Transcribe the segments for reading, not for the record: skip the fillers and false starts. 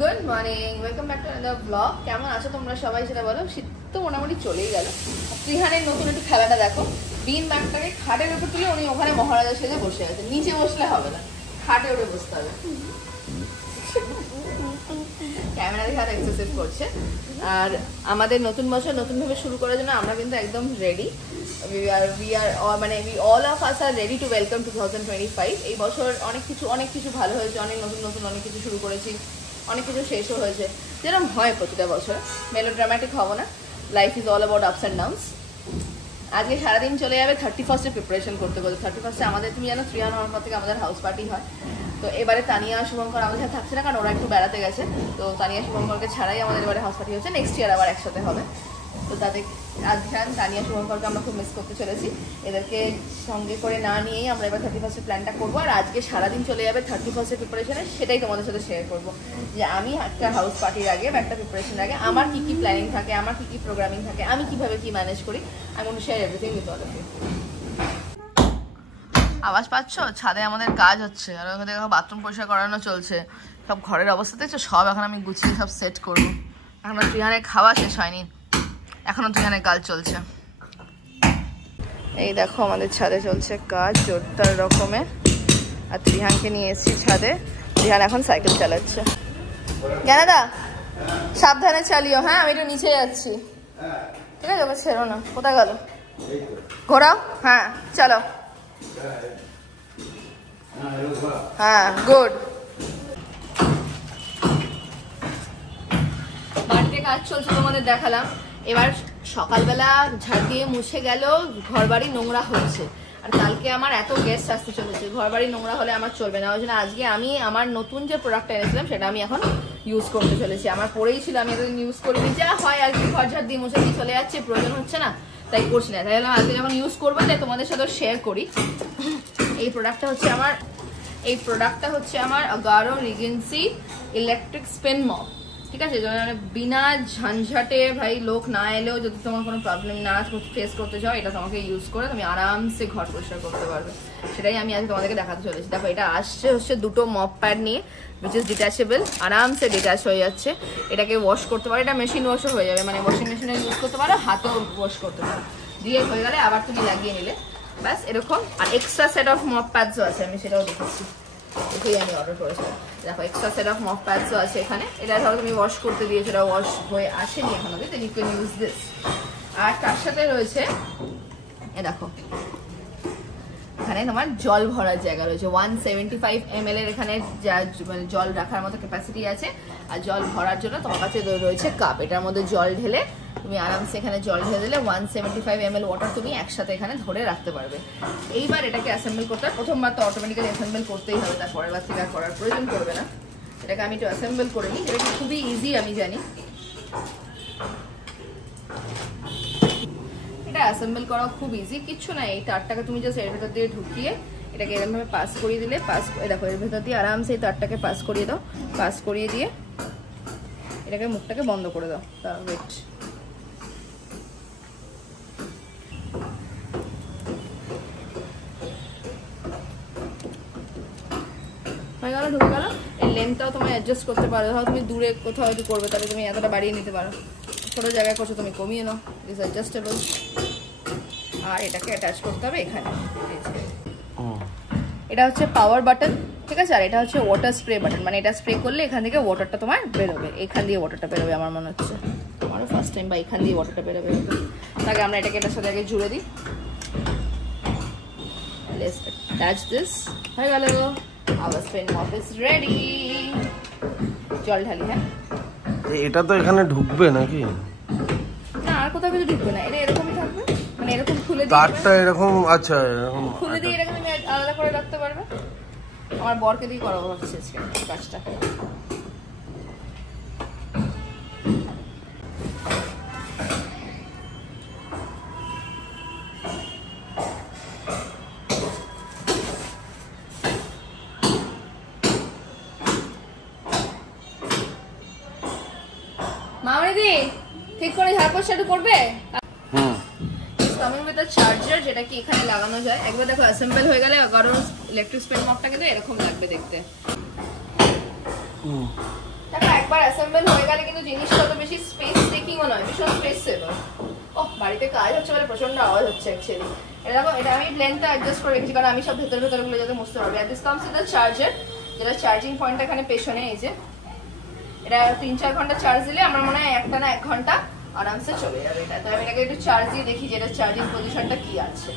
Good morning, welcome back to another blog. কেমন আছো তোমরা সবাই সেটা বলো। শীত তো মোটামুটি চলেই গেল। ত্রিহানের নতুন একটু খেলাটা দেখো। বিন ব্যাগটাকে খাটের উপর তুলে উনি ওখানে মহারাজা সেজে বসে আছে। নিচে বসলে হবে না, খাটে উঠে বসতে হবে। ক্যামেরা দেখে এক্সারসাইজ করছে। আর আমাদের নতুন বছর নতুনভাবে শুরু করার জন্য আমরা কিন্তু একদম রেডি। মানে all of us are ready to welcome 2025. এই বছর অনেক কিছু ভালো হয়েছে, অনেক নতুন অনেক কিছু শুরু করেছি, অনেক কিছু শেষও হয়েছে, যেরকম হয় প্রতিটা বছর। মেলোড্রামাটিক হবো না, life is all about ups and downs. আজকে সারাদিন চলে যাবে 31st প্রিপারেশন করতে করতে। 31st আমাদের, তুমি জানো, ত্রিহান হওয়ার পর থেকে আমাদের হাউস পার্টি হয়। তো এবারে তানিয়া শুভঙ্কর আমাদের সাথে থাকছে না, কারণ ওরা একটু বেড়াতে গেছে। তো তানিয়া শুভঙ্করকে ছাড়াই আমাদের এবারে হাউস পার্টি হচ্ছে। নেক্সট ইয়ার আবার একসাথে হবে। তো তাদের আজকাল তানিয়া শুভঙ্করকে আমরা খুব মিস করতে চলেছি। এদেরকে সঙ্গে করে না নিয়েই আমরা এবার 31st প্ল্যানটা করবো। আর আজকে সারাদিন চলে যাবে 31st প্রিপারেশনে, সেটাই তোমাদের সাথে শেয়ার করবো। যে আমি একটা হাউস পার্টির আগে বা একটা প্রিপারেশনের আগে আমার কী কী প্ল্যানিং থাকে, আমার কী কী প্রোগ্রামিং থাকে, আমি কীভাবে কী ম্যানেজ করি। আমি want to share everything with all of you. আওয়াজ পাচ্ছ? ছাদে আমাদের কাজ হচ্ছে, আর ওখানে দেখো বাথরুম পরিষ্কার করানো চলছে। সব ঘরের অবস্থা দেখছো? সব এখন আমি গুছিয়ে সব সেট করবো। এখন ত্রিহানের খাওয়া শেষ হয়নি, এখনো ত্রিহানের কাজ চলছে। এই দেখো আমাদের ছাদে চলছে কাজ জোরদার রকমের। আর ত্রিহানকে নিয়ে এসেছি ছাদে। ত্রিহান এখন সাইকেল চালাচ্ছে। জ্ঞানাদা, সাবধানে চালিও। হ্যাঁ, আমি একটু নিচে যাচ্ছি, ঠিক আছে? ওকে ছেড়ো না। কোথায় গেল? ঘোরাও। হ্যাঁ চলো। হ্যাঁ, গুড। বাড়িতে কাজ চলছে, তোমাদের দেখালাম। এবার সকালবেলা ঝাড় দিয়ে মুছে গেল, ঘর বাড়ি নোংরা হচ্ছে। আর কালকে আমার এত গেস্ট আসতে চলেছে, ঘর বাড়ি নোংরা হলে আমার চলবে না। ওই জন্য আজকে আমি আমার নতুন যে প্রোডাক্টটা এনেছিলাম সেটা আমি এখন ইউজ করতে চলেছি। আমার পরেই ছিল, আমি এতদিন ইউজ করিনি। যা হয় আর কি, ঘর ঝাড় দিয়ে মুছে দিয়ে চলে যাচ্ছে, প্রয়োজন হচ্ছে না, তাই করছি না। তাই আজকে যখন ইউজ করবো তাই তোমাদের সাথে শেয়ার করি। এই প্রোডাক্টটা হচ্ছে আমার Agaro Regency electric spin mop, ঠিক আছে? মানে বিনা ঝঞ্ঝাটে, ভাই লোক না এলেও যদি তোমার কোনো প্রবলেম না ফেস করতে চাও, এটা তোমাকে ইউজ করে তুমি আরামসে ঘর পরিষ্কার করতে পারবে। সেটাই আমি আজ তোমাদেরকে দেখাতে চলেছি। দেখো, এটা আসছে হচ্ছে দুটো মপ প্যাড নিয়ে, উইচ ইজ ডিট্যাচেবল। আরামসে ডিট্যাচ হয়ে যাচ্ছে। এটাকে ওয়াশ করতে পারো, এটা মেশিন ওয়াশও হয়ে যাবে, মানে ওয়াশিং মেশিনে ইউজ করতে পারো, হাতেও ওয়াশ করতে পারো। দিয়ে হয়ে গেলে আবার তুমি লাগিয়ে নিলে, ব্যাস এরকম। আর এক্সট্রা সেট অফ মপ প্যাডসও আছে, আমি সেটাও দেখেছি, এটাই আমি অর্ডার করেছিলাম। দেখো, এক্সট্রা সেট অফ মপ প্যাডসও আছে এখানে। এটা ধরো তুমি ওয়াশ করতে দিয়েছো, এটা ওয়াশ হয়ে আসেনি এখন অব্দি, then you can use this. আর তার সাথে রয়েছে, এ দেখো, এখানে তোমার জল ভরার জায়গা রয়েছে। 175 ml এর এখানে মানে জল রাখার মতো ক্যাপাসিটি আছে। আর জল ভরার জন্য তোমার কাছে রয়েছে কাপ। এটার মধ্যে জল ঢেলে তুমি আরামসে এখানে জল ঢেলে দিলে 175 ml ওয়াটার তুমি একসাথে এখানে ধরে রাখতে পারবে। এইবার এটাকে অ্যাসেম্বল করতে হয়। প্রথমবার তো অটোমেটিক্যালি অ্যাসেম্বল করতেই হবে, তার পরের বার থেকে আর করার প্রয়োজন পড়বে না। এটাকে আমি একটু অ্যাসেম্বল করে নিই, এটা খুবই ইজি আমি জানি। এটা অ্যাসেম্বল করা খুব ইজি, কিচ্ছু না। এই তারটাকে তুমি জাস্ট এর ভেতর দিয়ে ঢুকিয়ে এটাকে এরকমভাবে পাস করিয়ে দিলে, দেখো এর ভেতর দিয়ে আরামসে এই তারটাকে পাস করিয়ে দাও। পাস করিয়ে দিয়ে এটাকে মুখটাকে বন্ধ করে দাও। ওয়েট, হয়ে গেল, ঢুকে গেল। এই লেন্থটাও তুমি অ্যাডজাস্ট করতে পারো। ধরো তুমি দূরে কোথাও যদি করবে তাহলে তুমি এতটা বাড়িয়ে নিতে পারো, ছোটো জায়গায় করছো তুমি কমিয়ে নাও। It is adjustable. আর এটাকে অ্যাটাচ করতে হবে এখানে। এটা হচ্ছে পাওয়ার বাটন, ঠিক আছে? আর এটা হচ্ছে ওয়াটার স্প্রে বাটন, মানে এটা স্প্রে করলে এখান থেকে ওয়াটারটা তোমার বেরোবে। এখান দিয়ে ওয়াটারটা বেরোবে আমার মনে হচ্ছে, আমারও ফার্স্ট টাইম, বা এখান দিয়ে ওয়াটারটা বেরোবে। তাকে আমরা এটাকে এটার সাথে আগে জুড়ে দিই। Let's attach this. হয়ে গেল, our spin mop is ready. জল ঢালি। হ্যাঁ, এটা তো এখানে ঢুকবে নাকি? না, আর কোথাও কিছু ঢুকবে না, এটা এরকমই থাকবে। মানে এরকম খুলে দিয়ে তারটা এরকম, আচ্ছা এরকম খুলে দিয়ে এরকম তুমি আলাদা করে রাখতে পারবে। আমার বরকে দিয়ে করাবো ভাবছি কাজটা। মামনিদি, ঠিক করে ঝাড়পোছা একটু করবে। কামিং উইথ আ চার্জার, যেটা কি এখানে লাগানো যায়। একবার দেখো অ্যাসেম্বল হয়ে গেলে Agaro ইলেকট্রিক স্পিন মপটা কিন্তু এরকম লাগবে দেখতে। দেখো একবার অ্যাসেম্বল হয়ে গেলে কিন্তু জিনিসটা অত বেশি স্পেস টেকিংও নয়, ভীষণ স্পেস সেভার। ওহ বাড়িতে কাজ হচ্ছে বলে প্রচন্ড আওয়াজ হচ্ছে অ্যাকচুয়ালি। এটা দেখো, এটা আমি ব্লেন্ডটা অ্যাডজাস্ট করে রেখেছি কারণ আমি সব ভেতরগুলো যাতে মুছতে পারবো। আর this comes with the charger, যেটা চার্জিং পয়েন্টটা এখানে পেছনে। এই যে এটা 3-4 ঘন্টা চার্জ দিলে আমার মনে হয় 1 না 1 ঘন্টা আরামসে চলে যাবে এটা। তো আমি এটাকে একটু চার্জ দিয়ে দেখি যে এটা চার্জিং পজিশনটা কি আছে।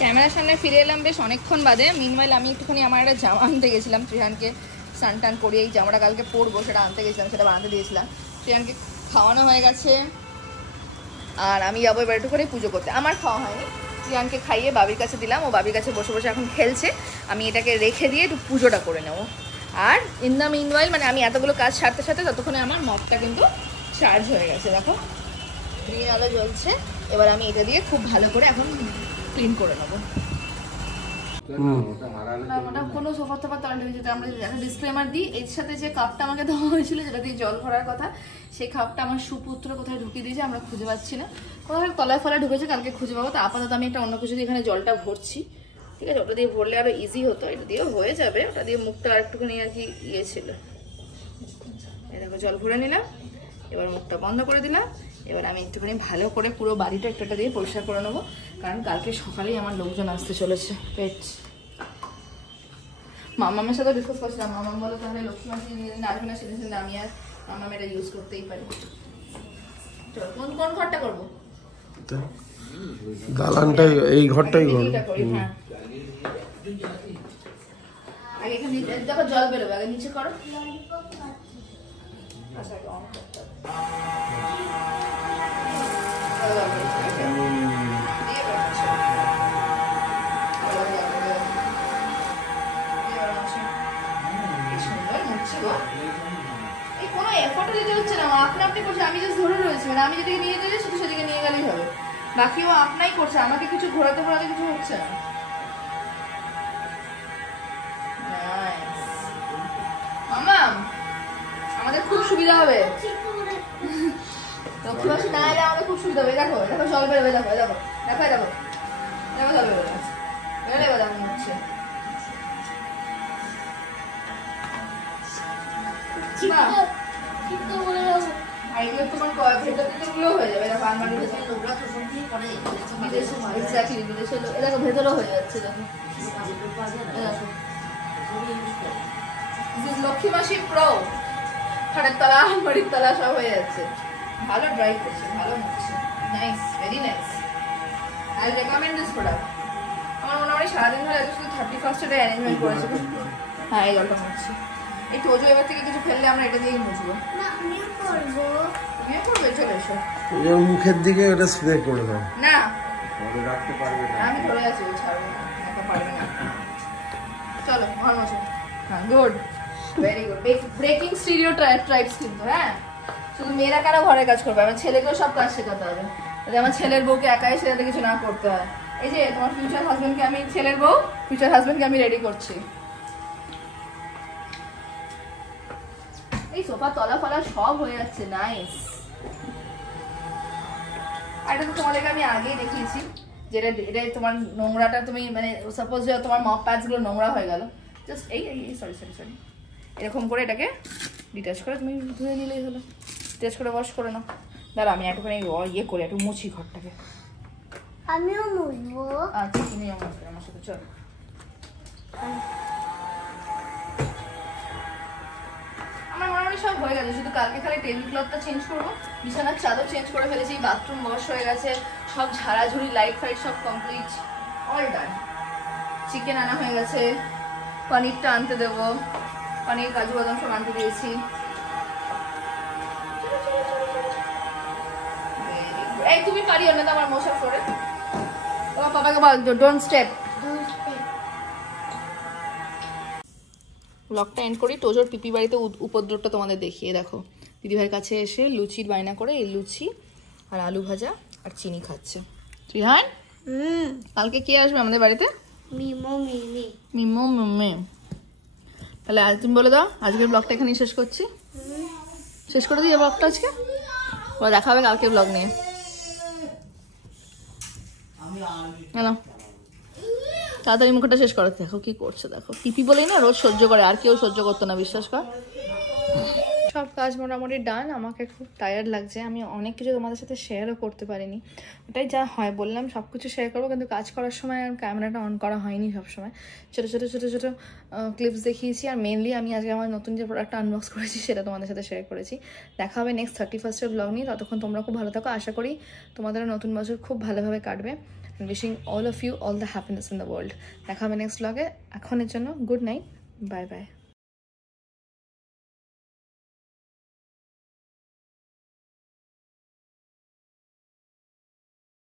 ক্যামেরার সামনে ফিরে এলাম বেশ অনেকক্ষণ বাদে। মিনওয়াইল আমি একটুখানি আমার একটা জামা আনতে গেছিলাম, ত্রিহানকে স্নান টান করিয়ে এই জামাটা কালকে পরবো সেটা আনতে গেছিলাম, সেটা বানাতে দিয়েছিলাম। ত্রিহানকে খাওয়ানো হয়ে গেছে আর আমি যাবো এবার একটু করে পুজো করতে। আমার খাওয়া হয়নি, ত্রিহানকে খাইয়ে বাবির কাছে দিলাম, ও বাবির কাছে বসে বসে এখন খেলছে। আমি এটাকে রেখে দিয়ে একটু পুজোটা করে নেবো। আর ইন দ্য মিনওয়াইল মানে আমি এতগুলো কাজ সারতে সারতে ততক্ষণে আমার মগটা কিন্তু চার্জ হয়ে গেছে। দেখো গ্রিন আলো জ্বলছে। এবার আমি এটা দিয়ে খুব ভালো করে এখন ক্লিন করে নেবো। ওটা কোনো সোফা টোফা তলান্টি যেটা আমরা একটা ডিসক্লেমার দিই, এর সাথে যে কাপটা আমাকে দেওয়া হয়েছিল যেটা দিয়ে জল ভরার কথা, সেই কাপটা আমার সুপুত্র কোথায় ঢুকিয়ে দিয়েছে আমরা খুঁজে পাচ্ছি না, কোথায় তলায় ফলায় ঢুকেছে, কালকে খুঁজে পাবো। তো আপাতত আমি একটা অন্য কিছু দিয়ে এখানে জলটা ভরছি, ঠিক আছে? ওটা দিয়ে ভরলে আরো ইজি হতো, এটা দিয়েও হয়ে যাবে। ওটা দিয়ে মুখটা আর একটুখানি আর কি ইয়ে ছিল। এই দেখো জল ভরে নিলাম, এবার মুখটা বন্ধ করে দিলাম। এবার আমি একটুখানি ভালো করে পুরো বাড়িটা একটা দিয়ে পরিষ্কার করে নেবো, কারণ কালকে সকালেই আমার লোকজন আসতে চলেছে। পেট মামামের সাথে ডিসকাস করছিলাম, মামাম বলো তাহলে লক্ষ্মী মাসি যেদিন আসবে না সেদিন সেদিন আমি আর মামাম এটা ইউজ করতেই পারি। চলো কোন কোন ঘরটা করবো? দালানটাই, এই ঘরটাই করি। হ্যাঁ আগে এখানে দেখো জল বেরোবে, আগে নিচে করো। আচ্ছা অন করতে কোনো এফোর্টও দিতে হচ্ছে না, আপনা আপনি করছে। আমি জাস্ট ধরে রয়েছি, মানে আমি যেদিকে নিয়ে যাই শুধু সেদিকে নিয়ে গেলেই হবে, বাকি ও আপনাই করছে, আমাকে কিছু ঘোরাতে ঘোরাতে কিছু হচ্ছে না। মামাম আমাদের খুব সুবিধা হবে, লক্ষ্মী মাসি না এলে আমাদের খুব সুবিধা হবে। দেখো দেখো জল বেরোবে, দেখো দেখো দেখো দেখো দেখো জল বেরোবে, বেরোলে দেখো হচ্ছে। তোমার ভেতর ভেতরগুলো হয়ে যাবে, দেখো আলমারির বিদেশে দেখো ভেতরও হয়ে যাচ্ছে। দেখো লক্ষ্মী মাসি প্রো, খাটের তলা আলমারির তলা সব হয়ে যাচ্ছে। ভালো ড্রাই করছে, ভালো হচ্ছে, nice, very nice. I recommend this product. আমার মনে হয় সারাদিন ধরে শুধু 31st ডে অ্যারেঞ্জমেন্ট করেছে। হ্যাঁ এই গল্পটা হচ্ছে। এই টোজো এবার থেকে কিছু ফেললে আমরা এটা দিয়েই মুছবো। আমিও করবো। তুমিও করবে? চলে এসো। ওর মুখের দিকে ওটা স্প্রে করে দাও। না ধরে রাখতে পারবে না, আমি ধরে আছি, ছাড়বো না, এটা পারবে না। চলো ঘর মোছো। হ্যাঁ গুড, ভেরি গুড। ব্রেকিং স্টিরিওটাইপস কিন্তু। হ্যাঁ শুধু মেয়েরা কেন ঘরের কাজ করবে, আমার ছেলেকেও সব কাজ শেখাতে হবে, যাতে আমার ছেলের বউকে একাই সে যাতে কিছু না করতে হয়। এই যে তোমার ফিউচার হাজবেন্ডকে আমি, ছেলের বউ ফিউচার হাজবেন্ডকে আমি রেডি করছি। এই সোফা তলা ফলা সব হয়ে যাচ্ছে, নাইস। আর এটা তো তোমাদেরকে আমি আগেই দেখিয়েছি, যেটা এটা তোমার নোংরাটা তুমি মানে সাপোজ যে তোমার মপ প্যাডস গুলো নোংরা হয়ে গেল, জাস্ট এই সরি এরকম করে এটাকে ডিটাচ করে তুমি ধুয়ে নিলেই হলো। ডিটাচ করে ওয়াশ করে নাও। দাঁড়া আমি একটুখানি ইয়ে করি, একটু মুছি ঘরটাকে। আমিও মুছবো। আচ্ছা তুমিও মুছবে আমার সাথে, চলো। আমার মোটামুটি সব হয়ে গেছে, শুধু কালকে খালি টেবিল ক্লথটা চেঞ্জ করবো, বিছানার চাদর চেঞ্জ করে ফেলেছি, বাথরুম ওয়াশ হয়ে গেছে, সব ঝাড়াঝুড়ি লাইট ফাইট সব কমপ্লিট, অল ডান। চিকেন আনা হয়ে গেছে, পনিরটা আনতে দেবো, পনির কাজু বাদাম সব আনতে দিয়েছি। এই তুমি পারিও না তো আমার মশা ফ্লোরে, তোমার পাপাকে বল ডোন্ট স্টেপ। ব্লগটা এন্ড করি, টোজোর পিপি বাড়িতে উপদ্রবটা তোমাদের দেখিয়ে। দেখো দিদিভাইয়ের কাছে এসে লুচির বায়না করে, এই লুচি আর আলু ভাজা আর চিনি খাচ্ছে। ত্রিহান কালকে কে আসবে আমাদের বাড়িতে? মিমো মিমি। মিমো মিমে তাহলে আজ তুমি বলে দাও আজকের ব্লগটা এখানেই শেষ করছি, শেষ করে দিই ব্লগটা আজকে, দেখা হবে কালকে ব্লগ নিয়ে। না তাড়াতাড়ি মুখটা শেষ করো, দেখো কি করছো, দেখো পিপি বলেই না রোজ সহ্য করে, আর কেউ সহ্য করতো না, বিশ্বাস কর। সব কাজ মোটামুটি ডান, আমাকে খুব টায়ার্ড লাগছে, আমি অনেক কিছু তোমাদের সাথে শেয়ারও করতে পারিনি, ওটাই যা হয় বললাম সব কিছু শেয়ার করবো, কিন্তু কাজ করার সময় আর ক্যামেরাটা অন করা হয়নি, সবসময় ছোটো ছোটো ছোটো ছোটো ক্লিপস দেখিয়েছি, আর মেনলি আমি আজকে আমার নতুন যে প্রোডাক্টটা আনবক্স করেছি সেটা তোমাদের সাথে শেয়ার করেছি। দেখা হবে নেক্সট 31st ব্লগ নিয়ে, ততক্ষণ তোমরা খুব ভালো থাকো, আশা করি তোমাদের নতুন বছর খুব ভালোভাবে কাটবে। Wishing all of you all the happiness in the world. দেখা হবে নেক্সট ব্লগে, এখনের জন্য গুড নাইট, বাই বাই।